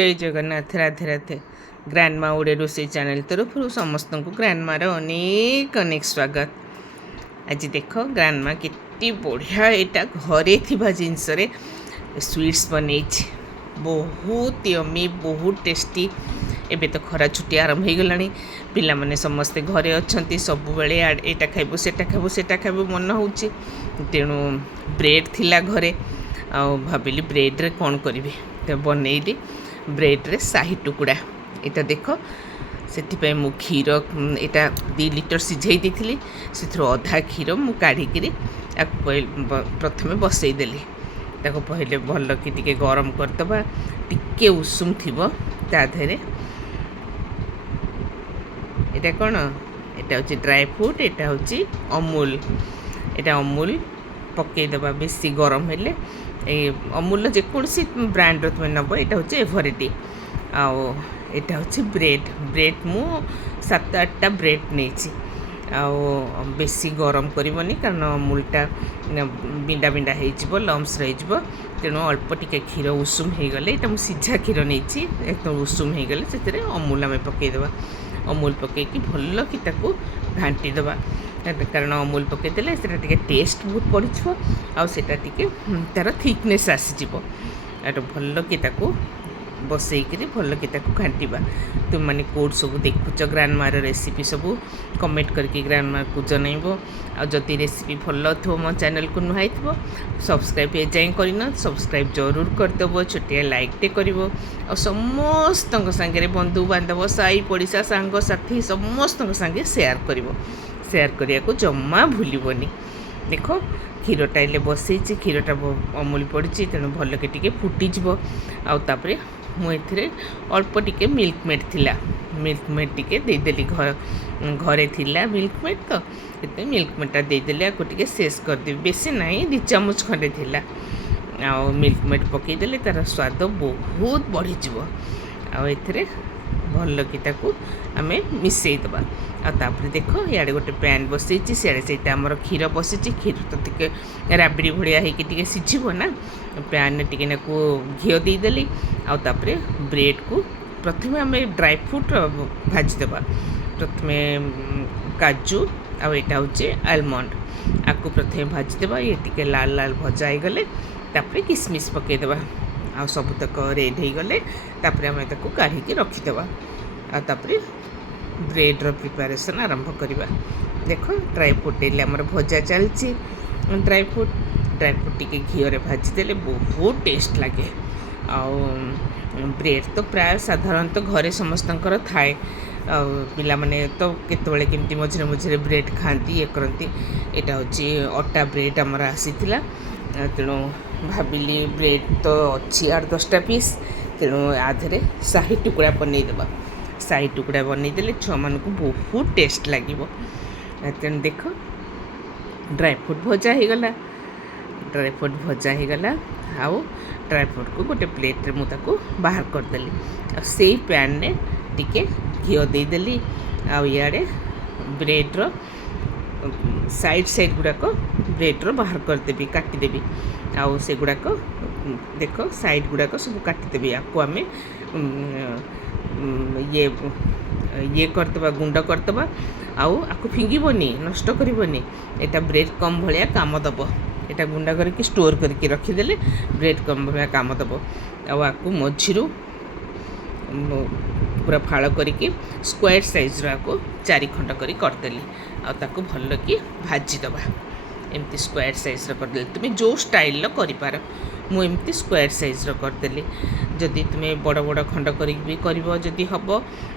जय जगन्नाथ राधे राधे ग्रांडमा ओडिया रोषे चैनल तरफ समस्त को ग्रांडमार अनेक अनेक स्वागत। आज देख ग्रांडमा केते बढ़िया यहाँ घरे थिबा जिनस रे स्वीट्स बनै बहुत यमी बहुत टेस्टी। एबे तो खरा छुट्टी आरंभ हो गलानी पिला माने समस्ते घरे अच्छा सब बेले एटा खाइबो सेटा खाइबो मन होउची तेणु ब्रेड थिला घरे आ भाबिली ब्रेड रे कौन करी तो बनैली ब्रेड रे शाही टुकुड़ा इटा देख से मु क्षीर यहाँ 2 लिटर सिझे देती से अधा क्षीर मु काढ़ी प्रथमे बसईदेली पहले भल कि टिके गरम करदबा टिके उषुम थी ताधे यहाँ कौन यहाँ हूँ ड्राई फ्रूट यहाँ हूँ अमूल यहाँ अमूल पकईदबा बेसी गरम हेले अमूल जेकोसी ब्रांड तुम नब यहाँ हूँ एवरेडी आउ यहाँ हूँ ब्रेड मु 7-8टा ब्रेड नहीं आउ बेसी गरम करनी कारण अमूलटा बिंडा बिंडा हो लम्स रही तेणु अल्प टिके क्षीर उषुम हो गले यहाँ मुझे सीझा क्षीर नहीं एकदम उषुम हो गले से अमूल आम पकईदबा अमूल पकईकि भल कि घाटीदबा कारण अमूल पकईदेले से टेस्ट बहुत बढ़ आटा तार थिकनेस आसीज भल कि बसईकि भल कि घाटा तुम मैंने कौट सब देखुच ग्रांडमार रेसिपी सब कमेंट करके ग्रांडमा को जनइब आदि रेसिपी भल थो मो चैनल को नुहाई थो सब्सक्राइब ए जाए करना सब्सक्राइब जरूर करदेव छोटिया लाइकटे कर समस्त सांगे बंधु बांधव साई पड़िशा सांग साथी समस्त सांगे शेयर करने को जमा भूलबनी देख क्षीरटा इले बसई क्षीरटा अमूल पड़ी तेणु भल के फुटीज आउे मुझे अल्प टिके मिल्क मेड थिला मिल्क मेड टिके देदेली घरे थिला मिल्क मेड तो ये मिल्क मेडटा देदेली आपको टिके शेष करदेवी बेसी ना 2 चामच खंडे थिला आ मिल्क मेड पकईदेले तार स्वाद बहुत बढ़ीज आए भल कि आम मिसईदबा आपर देख इे गोटे पैन बसई सियाड़े से क्षीर बसी क्षीर तो टे राबड़ी भाया होती सीझब ना पैन टे घी देदेली आपर ब्रेड को प्रथम आम ड्राई फ्रूट भाजीदेवा प्रथम काजू आटा हूँ आलमंड आपको प्रथम भाजीदेवा ये टे लाल लाल भजा हो गले किसमिश पकईदेवा आ सबतक रेड हो गले आम काढ़ी रखीदेवा आपर ब्रेड रो प्रिपरेशन आरंभ करवा देख ड्राई फ्रूट आमर भजा चलती ड्राई फ्रूट टी घी भाजीदेले बहुत टेस्ट लगे ब्रेड तो प्राय साधारणतः घरे समस्त थाए पिला माने तो केतबेले केमती मझे मझे ब्रेड खाती ये करती यहाँ हूँ अटा ब्रेड आमर आसी तेणु भाविली ब्रेड तो अच्छी 8-10टा पीस तेणु आधे शाही टुकड़ा बनईदेवा शाही टुकड़ा बनईदेले छुआ मान को बहुत टेस्ट लगे तेणु देख ड्राई फ्रूट भजा हो गला आउ ड्राई फ्रूट को गोटे प्लेट रे मुझे बाहर करदेली से पैन ने टिके घी देदेली आड़े ब्रेड रो साइड गुड़ाक ब्रेड रो बाहर करदेवी काटिदेवी आउ से गुड़ाक देख साइड गुड़ाक सब काटिदेवी आपको आम ये करदबा गुंड करदबा आउ आपको फिंगबनी नष्ट करबनी एटा ब्रेड कम भाया काम दब एटा गुंडा करके स्टोर करके रखीदेले ब्रेड कम भाया काम दब आपको मझीरू पूरा फाड़ करके स्क्वायर साइज रो 4 खंड करी करदेली आको भल कि भाजीदबा एमती स्क्वायर साइज रो करदेली तुम्हें जो स्टाइल कर मुझे स्क्वायर साइज रो करदेली जदि तुम्हें बड़ बड़ खंड करी हम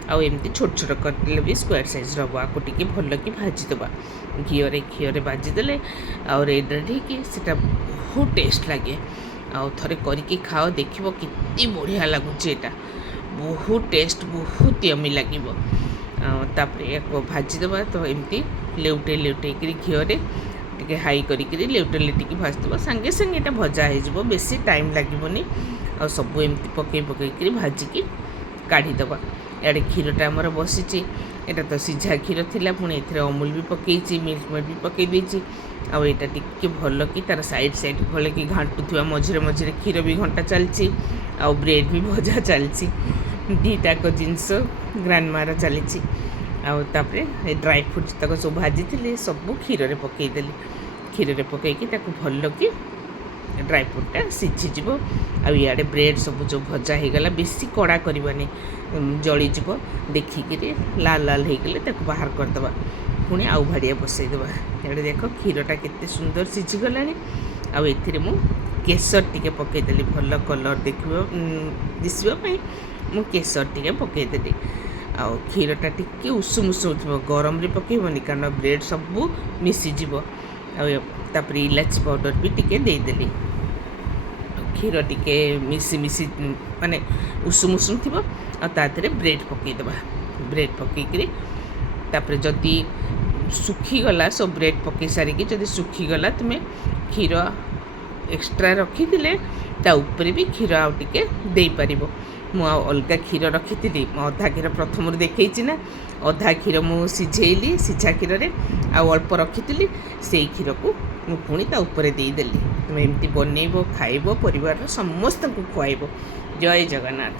आमती छोट छोट करदे भी स्क्वायर साइज रो आपको टिके भल कि भाजीदबा घी भाजीदेले आ रेड रेड से बहुत टेस्ट लगे थे करके खाओ देख कि बढ़िया लगुच यहाँ बहुत टेस्ट बहुत यमी लगे या भाजीदेवा तो एमती लेउटे घी टे हाई करी लेउटे टे भाजीदेव सांगे सांगे यहाँ भजा हो बेसी टाइम लगनी आ सब एमती पकई भाजिकी काढ़ीदेवा इे क्षीरटा आमर बसी एटा तो सीझा क्षीर थिला पुणी एथिरे अमूल भी पकईची मिल्क मेड भी पकई देछि आउ एटा टिके भल कि तार साइड साइड भले कि घाटुवा मझे मझे क्षीर भी घंटा चलछि आउ ब्रेड भी भजा चलछि दीटाक जिनस ग्रांडमार चली आउे ड्राई फ्रुट्स तक सब भाजी थी सब क्षीर में पकईदेली क्षीर में पकईकी भल कि ड्राई फ्रुटा सीझीज आड़े ब्रेड सब जो भजा होगला बेसी कड़ा करवानी जलीज देखिकी लाल लाल होगले बाहर करदे पुणी आउ भाड़िया बसईदे इे देख क्षीरटा केते सुंदर सीझीगला आउ केसर टिके पकईदेली भल कलर देख दिखापी मु केसर टिके पकईदेली आउ क्षीरटा टिके उषुम उषुम गरम रे पकईबनी कारण ब्रेड सब मिसीज आपर इलायची पाउडर भी टिके देदेली क्षीर टिके मिसी मिसी माने उषुम उषुम थी आते ब्रेड पकईदे ब्रेड पकईकरी तापर जदि सुखीगला सब ब्रेड पकई सारिकी जदि सुखीगला तुम्हें क्षीर एक्सट्रा रखी ऊपर भी क्षीर आउ टिके दे पार मु अलग क्षीर रखी थी अधा क्षीर प्रथम देखी ना अधा क्षीर मु सीझेली सीझा क्षीर में आउ अल्प रखी से क्षीर को मु पुणी ऊपर देदेली तुम एमती बनइब खाइब परिवार समस्त को खुआइब। जय जगन्नाथ।